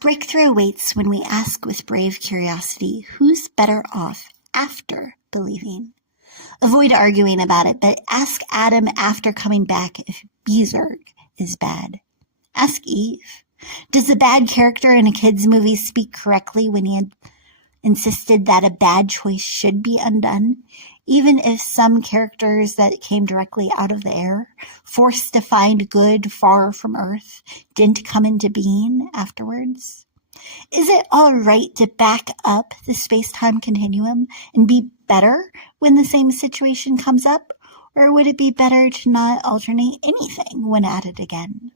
Breakthrough awaits when we ask with brave curiosity, who's better off after believing? Avoid arguing about it, but ask Adam after coming back if B-Zurg is bad. Ask Eve. Does the bad character in a kid's movie speak correctly when he insisted that a bad choice should be undone, even if some characters that came directly out of the air, forced to find good far from Earth, didn't come into being afterwards? Is it all right to back up the space-time continuum and be better when the same situation comes up, or would it be better to not alternate anything when added again?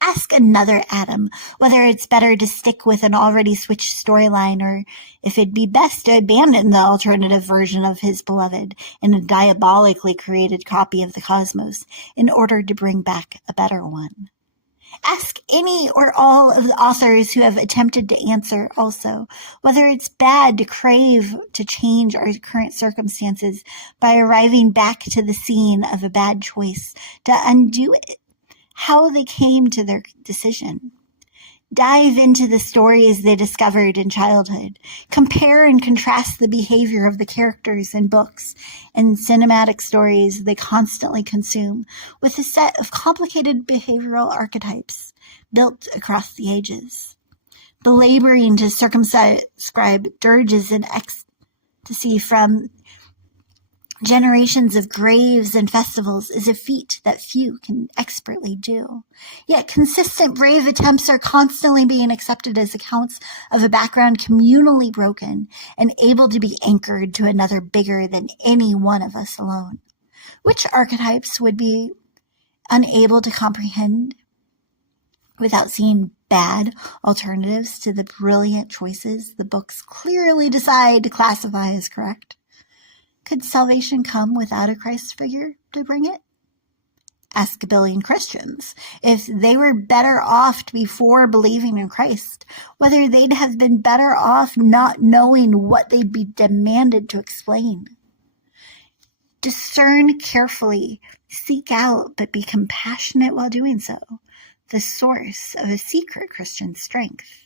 Ask another Adam whether it's better to stick with an already switched storyline or if it'd be best to abandon the alternative version of his beloved in a diabolically created copy of the cosmos in order to bring back a better one. Ask any or all of the authors who have attempted to answer also whether it's bad to crave to change our current circumstances by arriving back to the scene of a bad choice to undo it. How they came to their decision. Dive into the stories they discovered in childhood. Compare and contrast the behavior of the characters in books and cinematic stories they constantly consume with a set of complicated behavioral archetypes built across the ages. Belaboring to circumscribe dirges and ecstasy from generations of graves and festivals is a feat that few can expertly do. Yet consistent brave attempts are constantly being accepted as accounts of a background communally broken and able to be anchored to another bigger than any one of us alone. Which archetypes would be unable to comprehend without seeing bad alternatives to the brilliant choices the books clearly decide to classify as correct? Could salvation come without a Christ figure to bring it? Ask a billion Christians if they were better off before believing in Christ, whether they'd have been better off not knowing what they'd be demanded to explain. Discern carefully, seek out, but be compassionate while doing so, the source of a secret Christian strength.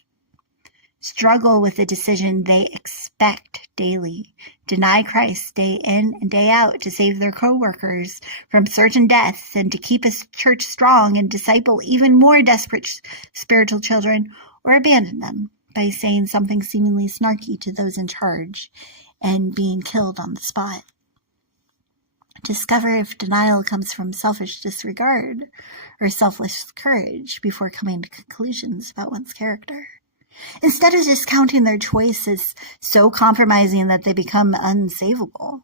Struggle with the decision they expect daily. Deny Christ day in and day out to save their co-workers from certain death and to keep a church strong and disciple even more desperate spiritual children, or abandon them by saying something seemingly snarky to those in charge and being killed on the spot. Discover if denial comes from selfish disregard or selfless courage before coming to conclusions about one's character. Instead of discounting their choice as so compromising that they become unsavable,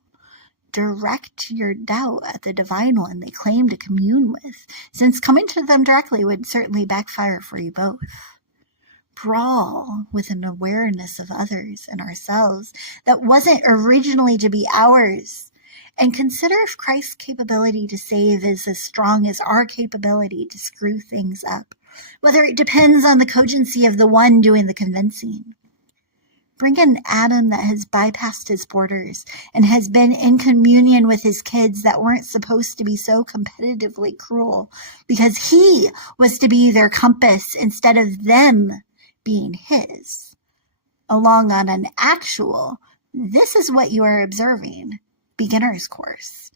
direct your doubt at the divine one they claim to commune with, since coming to them directly would certainly backfire for you both. Brawl with an awareness of others and ourselves that wasn't originally to be ours, and consider if Christ's capability to save is as strong as our capability to screw things up, whether it depends on the cogency of the one doing the convincing. Bring an Adam that has bypassed his borders and has been in communion with his kids that weren't supposed to be so competitively cruel because he was to be their compass instead of them being his. Along on an actual, this is what you are observing, beginner's course,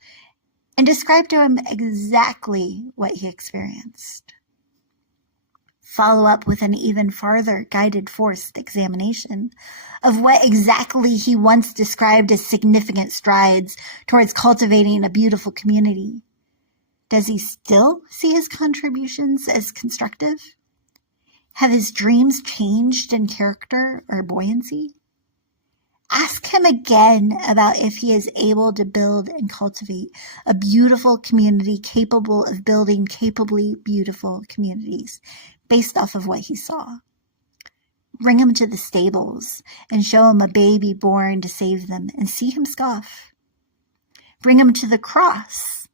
and describe to him exactly what he experienced. Follow up with an even farther guided forced examination of what exactly he once described as significant strides towards cultivating a beautiful community. Does he still see his contributions as constructive? Have his dreams changed in character or buoyancy? Ask him again about if he is able to build and cultivate a beautiful community capable of building capably beautiful communities based off of what he saw. Bring him to the stables and show him a baby born to save them and see him scoff. Bring him to the cross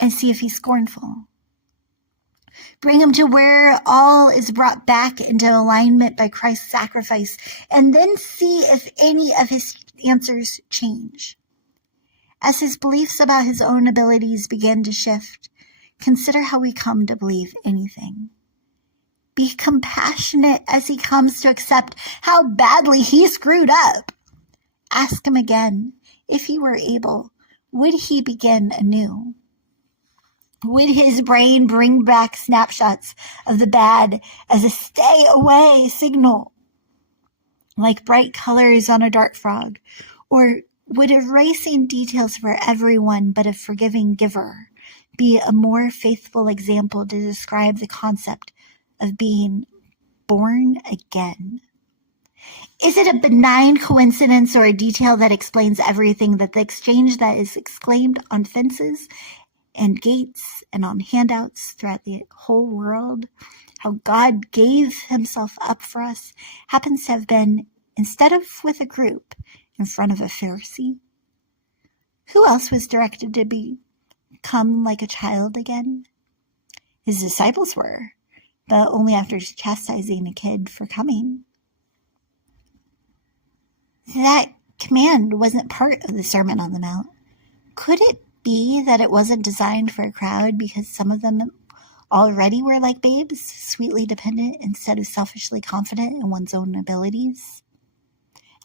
and see if he's scornful. Bring him to where all is brought back into alignment by Christ's sacrifice, and then see if any of his answers change. As his beliefs about his own abilities begin to shift, consider how we come to believe anything. Be compassionate as he comes to accept how badly he screwed up. Ask him again, if he were able, would he begin anew? Would his brain bring back snapshots of the bad as a stay away signal, like bright colors on a dart frog? Or would erasing details for everyone but a forgiving giver be a more faithful example to describe the concept of being born again? Is it a benign coincidence or a detail that explains everything, that the exchange that is exclaimed on fences and gates and on handouts throughout the whole world, how God gave himself up for us, happens to have been, instead of with a group, in front of a Pharisee? Who else was directed to become like a child again? His disciples were, but only after chastising a kid for coming. That command wasn't part of the Sermon on the Mount. Could it be that it wasn't designed for a crowd because some of them already were like babes, sweetly dependent instead of selfishly confident in one's own abilities?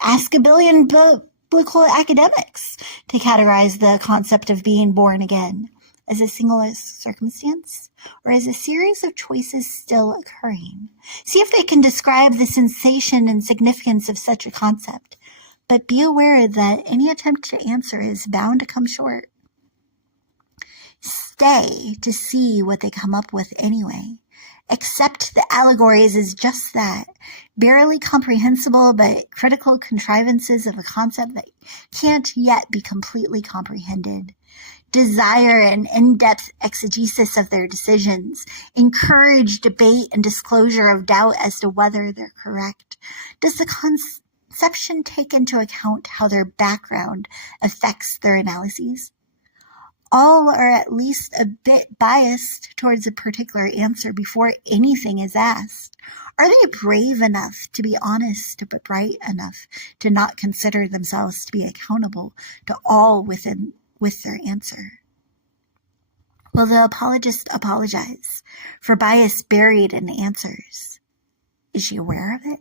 Ask a billion biblical academics to categorize the concept of being born again as a single circumstance or as a series of choices still occurring. See if they can describe the sensation and significance of such a concept, but be aware that any attempt to answer is bound to come short. Stay to see what they come up with anyway. Accept the allegories as just that, barely comprehensible but critical contrivances of a concept that can't yet be completely comprehended. Desire an in-depth exegesis of their decisions. Encourage debate and disclosure of doubt as to whether they're correct. Does the conception take into account how their background affects their analyses? All are at least a bit biased towards a particular answer before anything is asked. Are they brave enough to be honest but bright enough to not consider themselves to be accountable to all with their answer? Will the apologist apologize for bias buried in answers? Is she aware of it?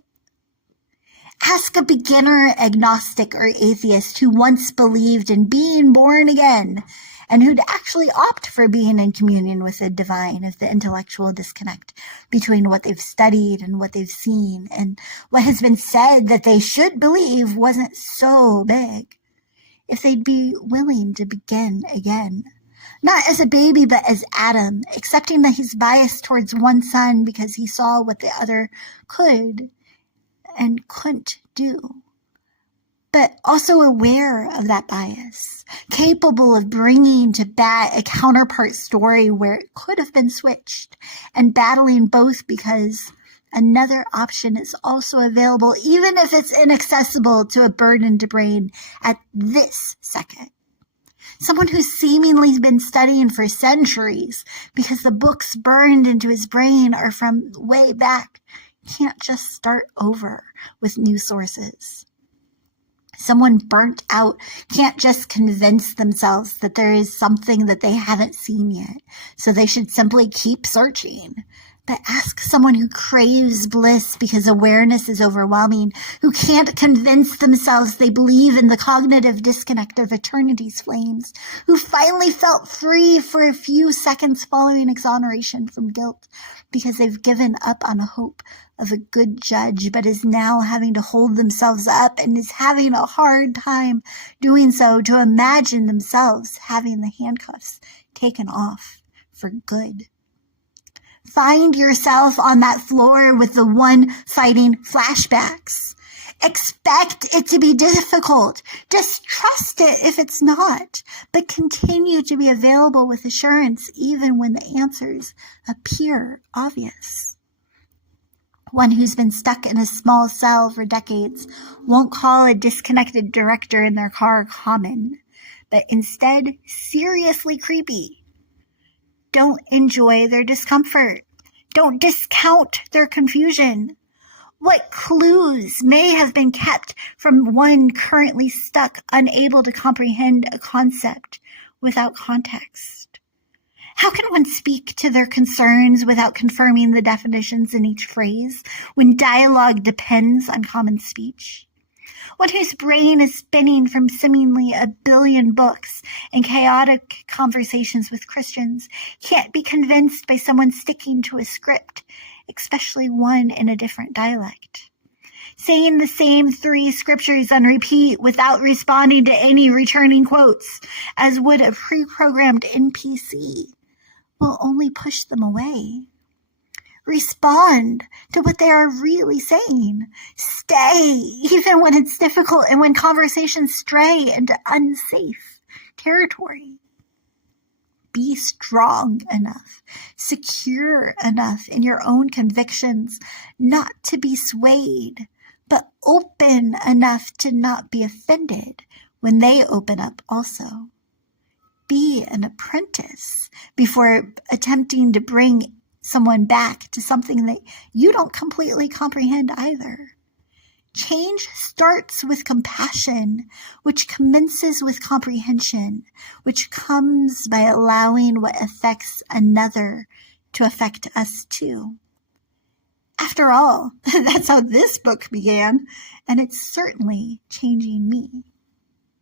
Ask a beginner agnostic or atheist who once believed in being born again and who'd actually opt for being in communion with the divine if the intellectual disconnect between what they've studied and what they've seen and what has been said that they should believe wasn't so big. If they'd be willing to begin again. Not as a baby, but as Adam, accepting that he's biased towards one son because he saw what the other could and couldn't do, but also aware of that bias, capable of bringing to bat a counterpart story where it could have been switched, and battling both because another option is also available, even if it's inaccessible to a burdened brain at this second. Someone who's seemingly been studying for centuries because the books burned into his brain are from way back can't just start over with new sources. Someone burnt out can't just convince themselves that there is something that they haven't seen yet, so they should simply keep searching. But ask someone who craves bliss because awareness is overwhelming, who can't convince themselves they believe in the cognitive disconnect of eternity's flames, who finally felt free for a few seconds following exoneration from guilt because they've given up on a hope of a good judge, but is now having to hold themselves up and is having a hard time doing so to imagine themselves having the handcuffs taken off for good. Find yourself on that floor with the one fighting flashbacks. Expect it to be difficult. Distrust it if it's not, but continue to be available with assurance even when the answers appear obvious. One who's been stuck in a small cell for decades won't call a disconnected director in their car common, but instead seriously creepy. Don't enjoy their discomfort. Don't discount their confusion. What clues may have been kept from one currently stuck, unable to comprehend a concept without context? How can one speak to their concerns without confirming the definitions in each phrase when dialogue depends on common speech? One whose brain is spinning from seemingly a billion books and chaotic conversations with Christians can't be convinced by someone sticking to a script, especially one in a different dialect. Saying the same 3 scriptures on repeat without responding to any returning quotes, as would a pre-programmed NPC, will only push them away. Respond to what they are really saying. Stay, even when it's difficult and when conversations stray into unsafe territory. Be strong enough, secure enough in your own convictions not to be swayed, but open enough to not be offended when they open up also. Be an apprentice before attempting to bring someone back to something that you don't completely comprehend either. Change starts with compassion, which commences with comprehension, which comes by allowing what affects another to affect us too. After all, that's how this book began, and it's certainly changing me.